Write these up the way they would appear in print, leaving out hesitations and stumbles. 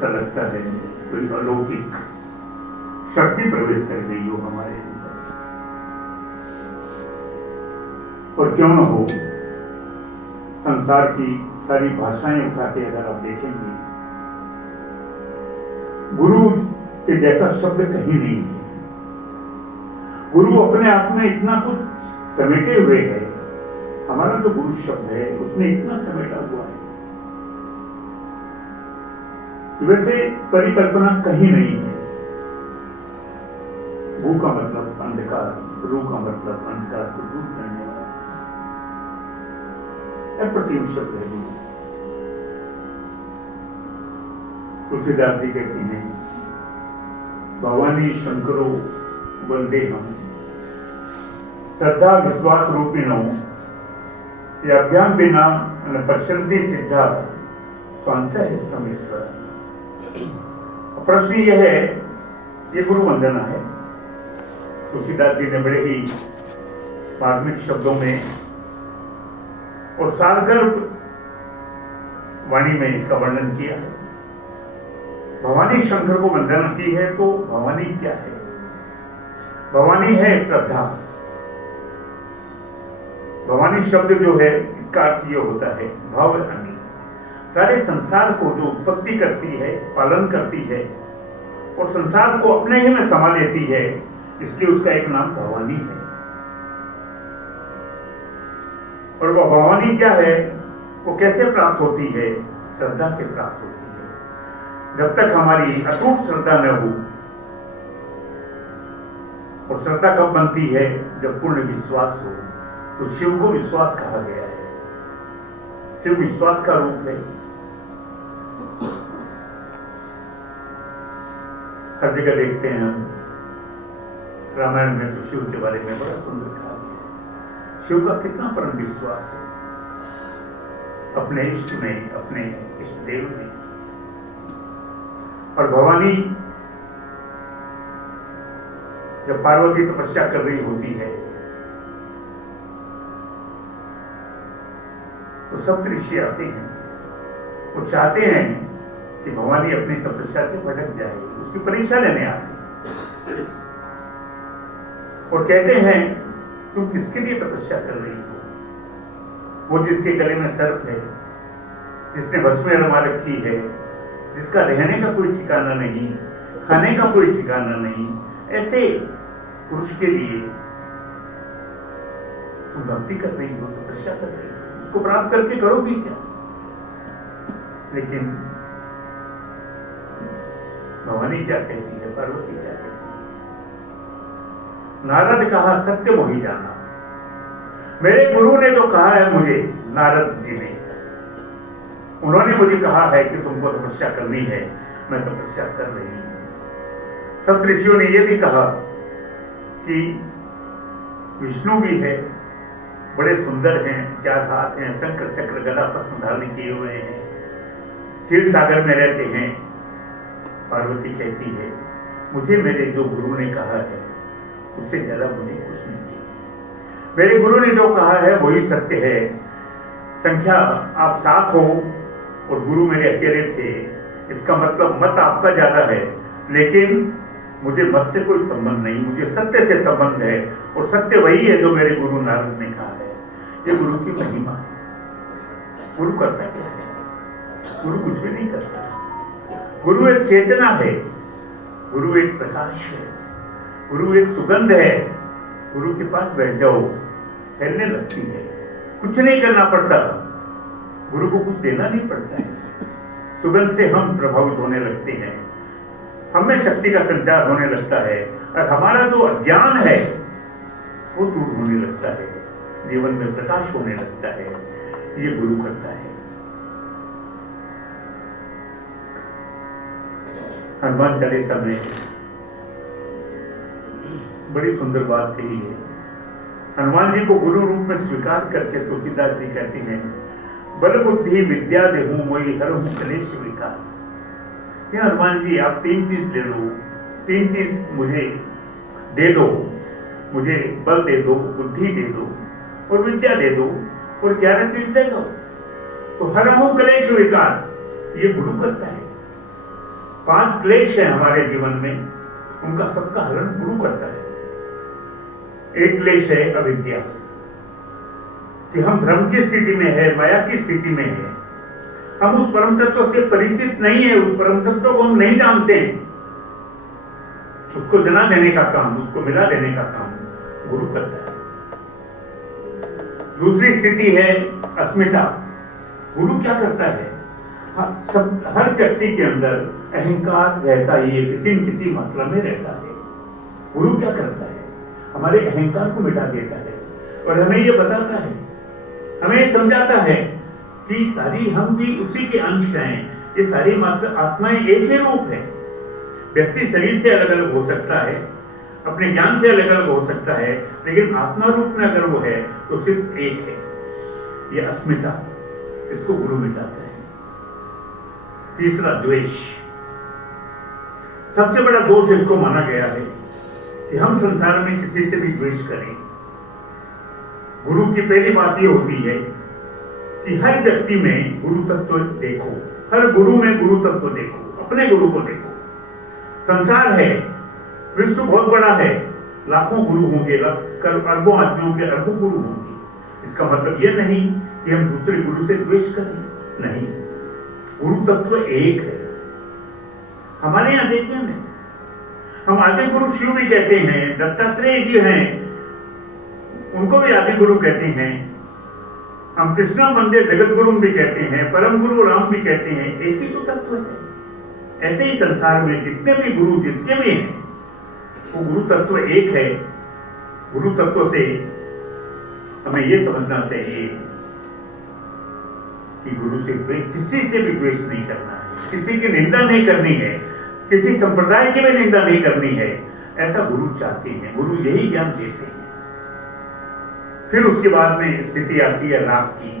ऐसा लगता है कोई अलौकिक शक्ति प्रवेश कर गई हो हमारे अंदर। और क्यों न हो, संसार की सारी भाषाएं उठा के अगर आप देखेंगे, गुरु के जैसा शब्द कहीं नहीं है। गुरु अपने आप में इतना कुछ समेटे हुए है। हमारा जो गुरु शब्द है उसमें इतना समेटा हुआ है, वैसे परिकल्पना कहीं नहीं है। भू का मतलब अंधकार, रू का मतलब अंधकार को दूर करने वाला अप्रतिम शब्द है गुरु। तुलसीदास जी कहती हैं, भवानी शंकरो वंदे हम श्रद्धा विश्वास रूपिणों ये अभ्याम बिना पश्यन्ति सिद्धा स्वांत है स्तमेश्वर। प्रश्न यह है, ये गुरु वंदना है। तुलसीदास जी ने बड़े ही मार्मिक शब्दों में और सारगर्भ वाणी में इसका वर्णन किया है। भवानी शंकर को वंदना की है, तो भवानी क्या है? भवानी है श्रद्धा। भवानी शब्द जो है इसका अर्थ यह होता है भव अन्य, सारे संसार को जो उत्पत्ति करती है, पालन करती है और संसार को अपने ही में समा लेती है, इसलिए उसका एक नाम भवानी है। और वह भवानी क्या है, वो कैसे प्राप्त होती है? श्रद्धा से प्राप्त होती है। जब तक हमारी अटूट श्रद्धा न हो, और श्रद्धा कब बनती है? जब पूर्ण विश्वास हो। तो शिव को विश्वास कहा गया है। शिव विश्वास का रूप है। हर जगह देखते हैं हम, रामायण में तो शिव के बारे में बड़ा सुंदर कहा गया है। शिव का कितना परम विश्वास है अपने इष्ट में, अपने इष्ट देव में। और भवानी जब पार्वती तपस्या कर रही होती है, तो सब ऋषि आते हैं, वो चाहते हैं कि भवानी अपनी तपस्या से भटक जाए, उसकी परीक्षा लेने आते हैं और कहते हैं, तुम किसके लिए तपस्या कर रही हो? वो जिसके गले में सर्प है, जिसने भस्म रमा रखी है, जिसका रहने का कोई ठिकाना नहीं, खाने का कोई ठिकाना नहीं, ऐसे पुरुष के लिए तुम भक्ति कर रही हो, तपस्या कर रही हो, उसको प्राप्त करके करोगी क्या? लेकिन भवानी क्या कहती है, पार्वती क्या कहती है? नारद कहा सत्य मोहि जाना। मेरे गुरु ने जो कहा है मुझे, नारद जी ने, उन्होंने मुझे कहा है कि तुमको तपस्या करनी है, मैं तपस्या कर रही हूं। सब ऋषियों ने यह भी कहा कि विष्णु भी है, बड़े सुंदर हैं, 4 हाथ हैं, शंख चक्र गदा पद्म धारण किए हुए हैं, क्षीर सागर में रहते हैं। पार्वती कहती है, मुझे मेरे जो गुरु ने कहा है उससे ज्यादा मुझे कुछ नहीं चाहिए। मेरे गुरु ने जो कहा है वही सत्य है। संख्या आप 7 हो और गुरु मेरे अकेले थे, इसका मतलब मत आपका ज्यादा है, लेकिन मुझे मत से कोई संबंध नहीं, मुझे सत्य से संबंध है, और सत्य वही है जो मेरे गुरु नारद ने कहा है। ये गुरु की महिमा है। गुरु करता क्या है? गुरु कुछ भी नहीं करता। गुरु एक चेतना है, गुरु एक प्रकाश है, गुरु एक सुगंध है। गुरु के पास बैठ जाओ, फैलने लगती है, कुछ नहीं करना पड़ता, गुरु को कुछ देना नहीं पड़ता है। सुगंध से हम प्रभावित होने लगते हैं, हमें शक्ति का संचार होने लगता है, और हमारा जो अज्ञान है वो दूर होने लगता है, जीवन में प्रकाश होने लगता है। ये गुरु करता है। हनुमान चालीसा में बड़ी सुंदर बात कही है। हनुमान जी को गुरु रूप में स्वीकार करके तुलसीदास जी कहते हैं, बल बुद्धि विद्या देहूं मोहि हरहु क्लेश विकार। ये हनुमान जी, आप 3 चीज ले लो, 3 चीज मुझे दे दो, मुझे बल दे दो, बुद्धि दे दो और विद्या दे दो, और 11 चीज दे दो, तो हरहु क्लेश विकार। ये गुरु करता है। 5 क्लेश है हमारे जीवन में, उनका सबका हरण गुरु करता है। एक क्लेश है अविद्या, कि हम भ्रम की स्थिति में है, माया की स्थिति में है, हम उस परम तत्व से परिचित नहीं है, उस परम तत्व को हम नहीं जानते हैं। उसको जना देने का काम, उसको मिला देने का काम गुरु करता है। दूसरी स्थिति है अस्मिता। गुरु क्या करता है? हर व्यक्ति के अंदर अहंकार रहता ही है, किसी न किसी मात्रा में रहता है। गुरु क्या करता है? हमारे अहंकार को मिटा देता है और हमें यह बताता है, हमें समझाता है कि सारी हम भी उसी के अंश हैं। ये सारी मात्र आत्माएं एक ही रूप है। व्यक्ति शरीर से अलग अलग हो सकता है, अपने ज्ञान से अलग अलग हो सकता है, लेकिन आत्मा रूप में अगर वो है तो सिर्फ एक है। ये अस्मिता, इसको गुरु मिटाता है। तीसरा द्वेष। सबसे बड़ा दोष इसको माना गया है कि हम संसार में किसी से भी द्वेष करें। गुरु की पहली बात यह होती है कि हर व्यक्ति में गुरु तत्व देखो, हर गुरु में गुरु तत्व देखो, अपने गुरु को देखो। संसार है, विश्व बहुत बड़ा है, लाखों गुरु होंगे, अरबों आदमियों के अरबों गुरु होंगे। इसका मतलब यह नहीं कि हम दूसरे गुरु से द्वेष करें, नहीं। गुरु तत्व एक है। हमारे यहां देखिए ना, हम आदि गुरु शिव भी कहते हैं, दत्तात्रेय जी हैं, उनको भी आदि गुरु कहते हैं। हम कृष्णा मंदिर जगत गुरु भी कहते हैं, परम गुरु राम भी कहते हैं। एक ही तो तत्व है। ऐसे ही संसार में जितने भी गुरु जिसके भी हैं, वो गुरु तत्व एक है। गुरु तत्व से हमें यह समझना चाहिए कि गुरु से किसी से भी द्वेष नहीं करना है, किसी की निंदा नहीं करनी है, किसी संप्रदाय की भी निंदा नहीं करनी है। ऐसा गुरु चाहते हैं, गुरु यही ज्ञान देते हैं। फिर उसके बाद में स्थिति आती है राग की,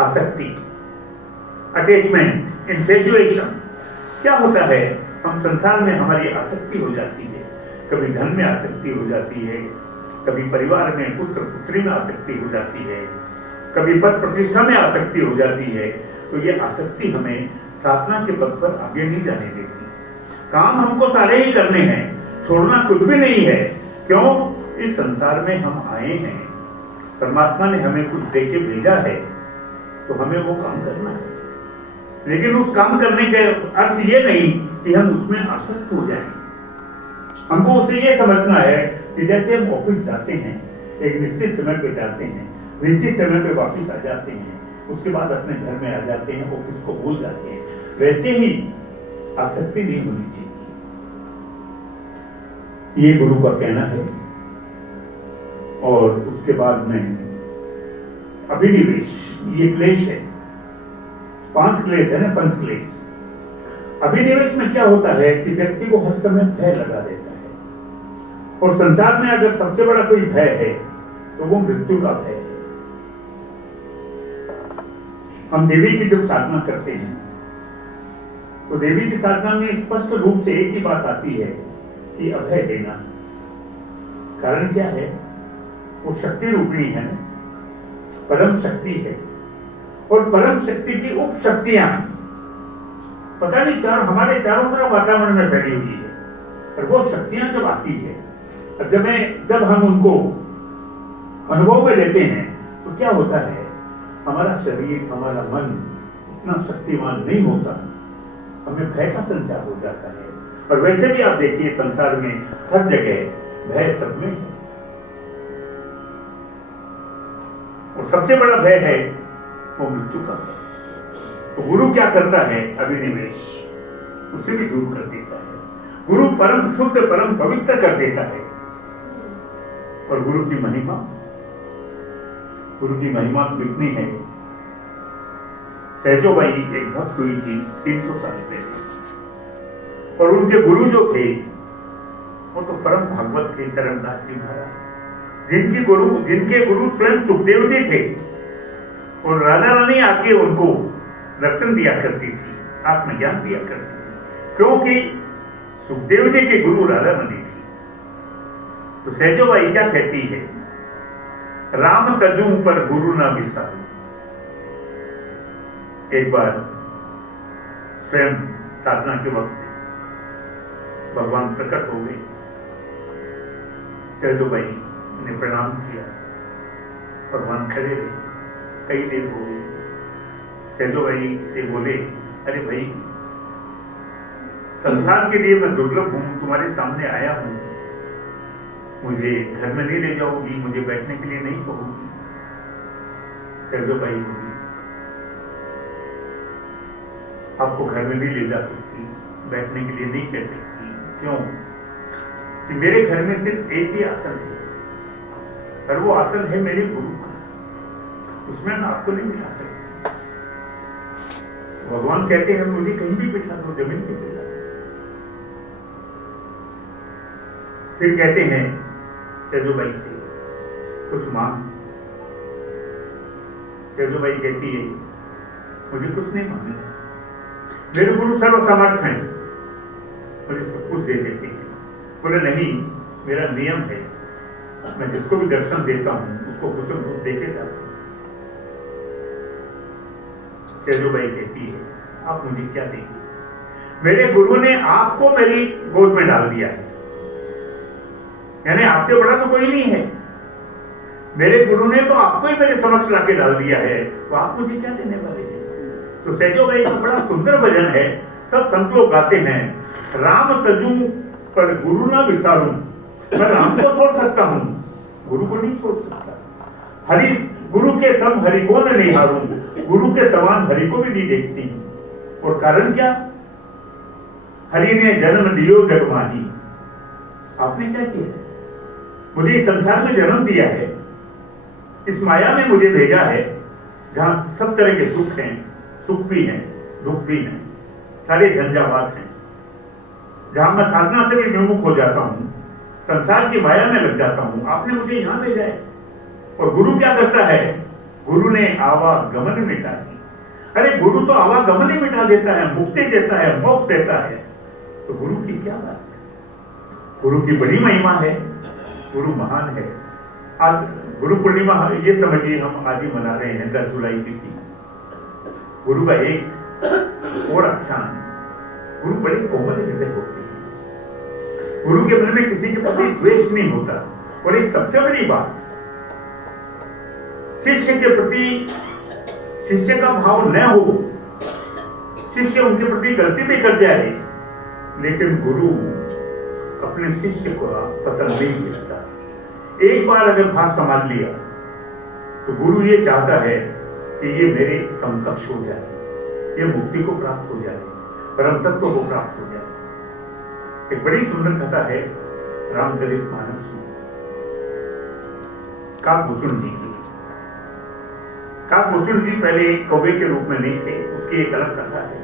आसक्ति, अटैचमेंट, इन्फेचुएशन। क्या होता है? हम संसार में हमारी आसक्ति हो जाती है। कभी धन में आसक्ति हो जाती है, कभी परिवार में, पुत्र पुत्री में आसक्ति हो जाती है, कभी पद प्रतिष्ठा में आसक्ति हो जाती है। तो ये आसक्ति हमें साधना के पद पर आगे नहीं जाने देती। काम हमको सारे ही करने हैं, छोड़ना कुछ भी नहीं है। क्यों? इस संसार में हम आए हैं, परमात्मा ने हमें कुछ दे के भेजा है, तो हमें वो काम करना है। लेकिन उस काम करने के अर्थ ये नहीं कि हम उसमें आसक्त हो जाएं। हमको उसे ये समझना है कि जैसे हम ऑफिस जाते हैं, एक निश्चित समय पे जाते हैं, निश्चित समय पे वापस आ जाते हैं, उसके बाद अपने घर में आ जाते हैं, ऑफिस को भूल जाते हैं, वैसे ही आसक्ति नहीं होनी चाहिए। ये गुरु का कहना है। और उसके बाद में अभिनिवेश, ये क्लेश है। 5 क्लेश है ना, पंच क्लेश। अभिनिवेश में क्या होता है कि व्यक्ति को हर समय भय लगा देता है। और संसार में अगर सबसे बड़ा कोई भय है तो वो मृत्यु का भय है। हम देवी की जब साधना करते हैं तो देवी की साधना में स्पष्ट रूप से एक ही बात आती है कि अभय देना। कारण क्या है? वो शक्ति रूपिणी है, परम शक्ति है, और परम शक्ति की उप शक्तियां पता नहीं हमारे चारों तरफ वातावरण में फैली हुई है। और वो शक्तियां जब आती है, जब हम उनको अनुभव में लेते हैं तो क्या होता है? हमारा शरीर, हमारा मन इतना शक्तिमान नहीं होता, हमें भय का संचार हो जाता है। और वैसे भी आप देखिए संसार में हर जगह भय सब में है। और सबसे बड़ा भय है वो मृत्यु का भय। तो गुरु क्या करता है? अभिनिवेश, उसे भी दूर कर देता है। गुरु परम शुद्ध, परम पवित्र कर देता है। और गुरु की महिमा कितनी है? सहजोबाई एक भक्त हुई थी 300 साल पहले, और उनके गुरु जो थे वो तो परम भागवत थे, चरणदास जी महाराज, जिनके गुरु स्वयं सुखदेव जी थे। और राधा रानी आके उनको दर्शन दिया करती थी, आत्मज्ञान दिया करती थी, क्योंकि सुखदेव जी के गुरु राधा रानी थी। तो सहजोबाई क्या कहती है? राम तजू पर गुरु ना विसारू। एक बार स्वयं साधना के वक्त भगवान प्रकट हो गए। सेजो भाई ने प्रणाम किया, भगवान खड़े रहे, कई देर हो गई। सेजो भाई से बोले, अरे भाई संसार के लिए मैं दुर्लभ हूं, तुम्हारे सामने आया हूं, मुझे घर में नहीं ले जाओगी, मुझे बैठने के लिए नहीं कहोगी? सेजो भाई बोली, आपको घर में नहीं ले जा सकती, बैठने के लिए नहीं कह सकती। क्यों? कि मेरे घर में सिर्फ एक ही आसन है, और वो आसन है मेरे गुरु का, उसमें मैं आपको नहीं बिठा सकती। भगवान कहते हैं मुझे कहीं भी बिठा दो, जमीन पे बिठा दो। फिर कहते हैं सेजो भाई से, कुछ मांग। सेजो भाई कहती है, मुझे कुछ नहीं मांगना, मेरे गुरु सर्वसमर्थ हैं, मुझे सब कुछ दे देते हैं। बोले नहीं, मेरा नियम है, मैं जिसको भी दर्शन देता हूं उसको कुछ न कुछ देके जाता हूं। सेजो भाई कहती है, आप मुझे क्या देंगे? मेरे गुरु ने आपको मेरी गोद में डाल दिया है, यानी आपसे बड़ा तो कोई नहीं है। मेरे गुरु ने तो आपको ही मेरे समक्ष लाके डाल दिया है, तो आप मुझे क्या देने वाले हैं? तो सेजो भाई का बड़ा सुंदर भजन है, सब संत लोग गाते हैं, राम तजू पर गुरु ना विसारूं, मैं राम को छोड़ सकता हूं, गुरु को नहीं छोड़ सकता। हरि गुरु के सम हरि को न निहारूं, गुरु के समान हरि को भी नहीं देखती हूं। और कारण क्या? हरि ने जन्म दियो जग माही। आपने क्या किया? मुझे इस संसार में जन्म दिया है, इस माया में मुझे भेजा है, जहां सब तरह के सुख हैं, सुख भी हैं, दुख भी हैं, सारे झंझावात हैं, जहां मैं साधना से भी विमुख हो जाता हूं, संसार की माया में लग जाता हूं। आपने मुझे यहां भेजा है। और गुरु क्या करता है? गुरु ने आवागमन मिटा दी। अरे गुरु तो आवागमन ही मिटा देता है, मुक्ति देता है, मोक्ष देता है, तो गुरु की क्या बात है? गुरु की बड़ी महिमा है, गुरु महान है। आज गुरु पूर्णिमा ये समझिए हम आज ही मना रहे हैं, 10 जुलाई तिथि। गुरु का एक और आख्यान, गुरु बड़े कोमल हृदय होते हैं, गुरु के मन में किसी के प्रति द्वेष नहीं होता। और एक सबसे बड़ी बात, शिष्य के प्रति शिष्य का भाव न हो, शिष्य उनके प्रति गलती भी कर जाए, लेकिन गुरु अपने शिष्य को पतन नहीं देता। एक बार अगर हाथ संभाल लिया तो गुरु ये चाहता है कि ये मेरे समकक्ष हो जाए, ये मुक्ति को प्राप्त हो जाए, परम तत्व को प्राप्त हो जाए। एक बड़ी सुंदर कथा है रामचरितमानस में, काकभूषण जी की। काकभूषण जी पहले कौवे के रूप में नहीं थे, उसकी एक अलग कथा है।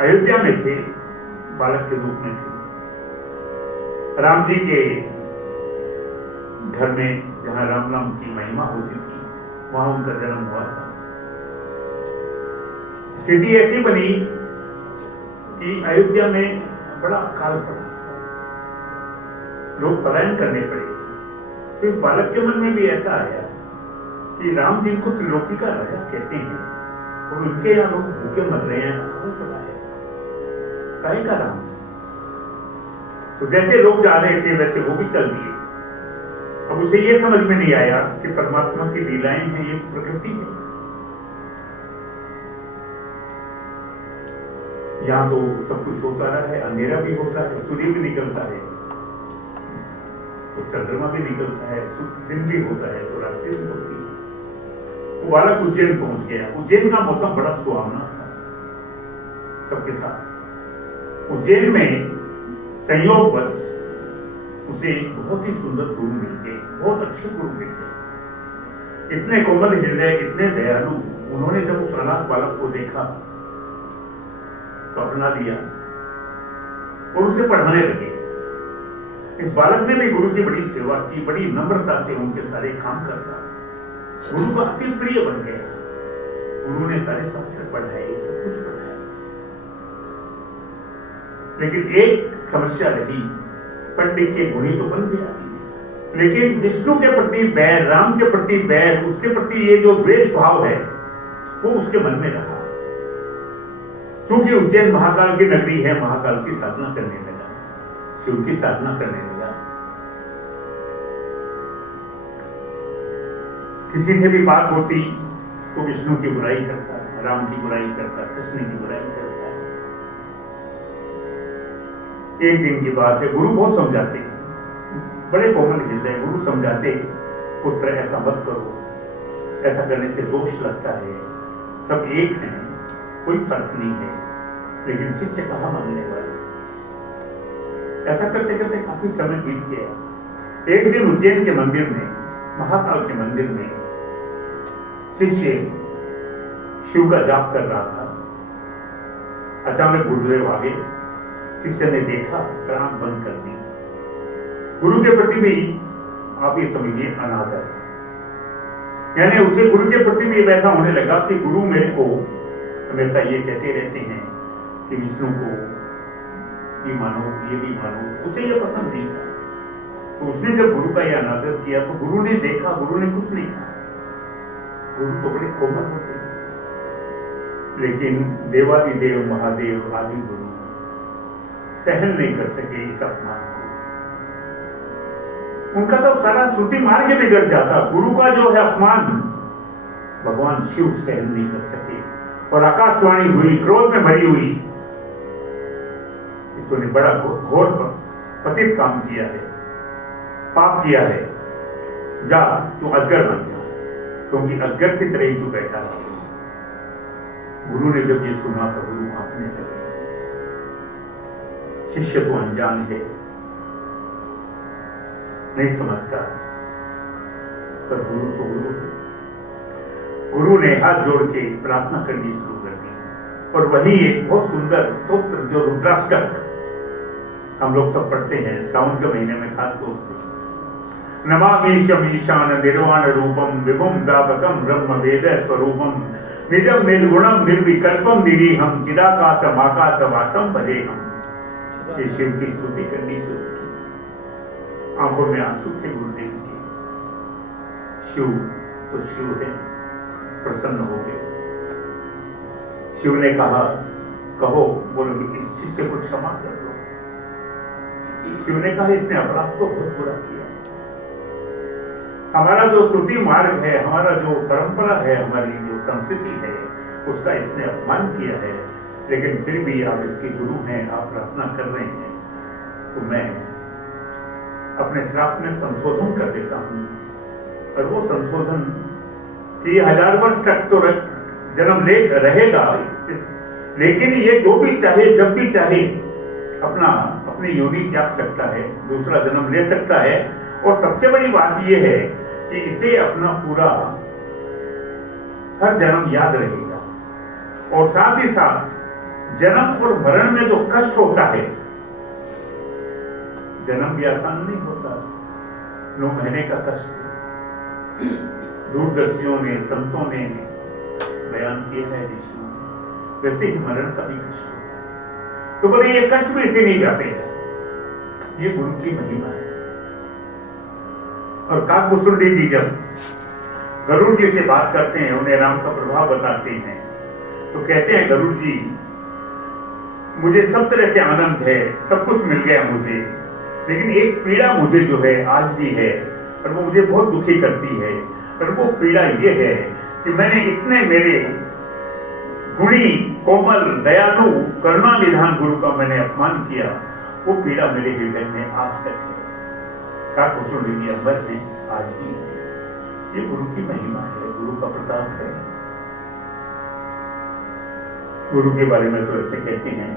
अयोध्या में थे, बालक के रूप में थे। राम जी के घर में जहां राम नाम की महिमा होती थी, वहां उनका जन्म हुआ था। स्थिति ऐसी बनी कि अयोध्या में बड़ा अकाल पड़ा, लोग पलायन करने पड़े। तो इस बालक के मन में भी ऐसा आया कि राम जी को त्रिलोकी का राजा कहते हैं, और उनके यहाँ लोग भूखे मर रहे हैं, अकाल पड़ा है, काहे का राम? तो जैसे लोग जा रहे थे वैसे वो भी चल दिए। अब उसे ये समझ में नहीं आया कि परमात्मा की लीलाएं हैं, ये प्रकृति है। यहाँ तो सब कुछ होता रहा है, अंधेरा भी होता है, सूर्य भी निकलता है, तो चंद्रमा भी निकलता है, दिन भी होता है, तो रात्रि भी होती है। वो बालक उज्जैन पहुंच गया। उज्जैन का मौसम बड़ा सुहावना था सबके साथ। उज्जैन में संयोगवश उसे बहुत ही सुंदर गुरु मिल गए, बहुत अच्छे गुरु मिल गए, इतने कोमल हृदय, इतने दयालु। उन्होंने जब उस अनाथ बालक को देखा तो अपना लिया और उसे पढ़ाने लगे। इस बालक ने भी गुरु की बड़ी सेवा की, बड़ी नम्रता से उनके सारे काम करता, गुरु का अति प्रिय बन गया। गुरु ने सारे शास्त्र पढ़ाए, सब कुछ पढ़ाया। लेकिन एक समस्या रही, पंडित के गुणी तो बन गया, लेकिन विष्णु के प्रति बैर, राम के प्रति बैर, उसके प्रति ये जो द्वेष भाव है वो उसके मन में रहा। क्योंकि उज्जैन महाकाल की नगरी है, महाकाल की साधना करने लगा, शिव की साधना करने लगा। किसी से भी बात होती तो विष्णु की बुराई करता है, राम की बुराई करता है, कृष्ण की बुराई करता है। एक दिन की बात है, गुरु बहुत समझाते, बड़े कोमल हृदय गुरु समझाते, पुत्र ऐसा मत करो, ऐसा करने से दोष लगता है, सब एक हैं, कोई फर्क नहीं है। लेकिन शिष्य कहाँ मानने वाले। ऐसा करते करते काफी समय बीत गया। एक दिन उज्जैन के मंदिर में, महाकाल के मंदिर में शिष्य शिव का जाप कर रहा था। अचानक गुरुदेव आ गए। शिष्य ने देखा, प्राण बंद कर दी। गुरु के प्रति भी आप ये समझिए अनादर, यानी उसे गुरु के प्रति भी वैसा होने लगा कि गुरु मेरे को हमेशा ये कहते रहते हैं कि विष्णु को भी मानो, ये भी मानो। उसे ये पसंद नहीं था। तो उसने जब गुरु का यह अनादर किया तो गुरु ने देखा, गुरु ने कुछ नहीं कहा। गुरु तो बड़े कोमल होते हैं, लेकिन देवादिदेव महादेव आदि गुरु सहन नहीं कर सके इस अपमान को। उनका तो सारा श्रुति मार्ग बिगड़ जाता। गुरु का जो है अपमान भगवान शिव सहन नहीं कर सके। और आकाशवाणी हुई, क्रोध में भरी हुई, तूने बड़ा घोर पतित काम किया है, पाप किया है, जा तू अजगर बन जा, क्योंकि अजगर की तरह ही तू बैठा रहा। गुरु ने जब ये सुना तो गुरु कांपने लगे। शिष्य तो अनजान है, नहीं समझता, पर गुरु तो गुरु है। गुरु ने हाथ जोड़ के प्रार्थना करनी शुरू कर दी। और वही एक बहुत सुंदर स्तोत्र जो रुद्राष्टक हम लोग सब पढ़ते हैं सावन के महीने में खास तौर से। नमामीशम ईशान निर्वाण रूपम विभुम व्यापकम ब्रह्म वेद स्वरूपम निजम निर्गुणम निर्विकल्पम निरीहम चिदाकाशम आकाशवासम भजेहम। ये शिव की स्तुति करनी शुरू की। आंखों में आंसू थे गुरुदेव के। शिव तो शिव है, प्रसन्न हो गए। शिव ने कहा, कहो, बोलो इस शिष्य को क्षमा कर दो। शिव ने कहा, इसने अपराध तो बहुत बुरा किया। हमारा जो श्रुति मार्ग है, हमारा जो परंपरा है, हमारी जो संस्कृति है, उसका इसने अपमान किया है। लेकिन फिर भी आप इसके गुरु हैं, आप प्रार्थना कर रहे हैं, तो मैं अपने श्राप में संशोधन कर देता हूं। और वो संशोधन कि 1000 वर्ष तक तो जन्म ले रहेगा, लेकिन ये जो भी चाहे, जब भी चाहे अपनी योनि त्याग सकता है, दूसरा जन्म ले सकता है। और सबसे बड़ी बात यह है कि इसे अपना पूरा हर जन्म याद रहेगा। और साथ ही साथ जन्म और मरण में जो कष्ट होता है, जन्म भी आसान नहीं होता, 9 महीने का कष्ट दूरदर्शियों ने, संतों ने बयान किया है, ऋषियों ने। वैसे ही मरण का भी कष्ट होता है। तो बोले ये कष्ट भी इसे नहीं व्यापेगा। ये गुरु की महिमा है। और काकभूषुंडी जी जब गरुड़ जी से बात करते हैं, उन्हें राम का प्रभाव बताते हैं, तो कहते हैं गरुड़ जी, मुझे सब तरह से आनंद है, सब कुछ मिल गया मुझे, लेकिन एक पीड़ा मुझे जो है आज भी है, और वो मुझे बहुत दुखी करती है। और वो पीड़ा ये है कि मैंने इतने मेरे गुणी, कोमल, दयालु, करुणा निधान गुरु का मैंने अपमान किया। वो पीड़ा मेरे हृदय में आज तक है। काकभूषुंडी जी अमर है आज भी। ये गुरु की महिमा है, गुरु का प्रताप है। गुरु के बारे में तो ऐसे कहते हैं,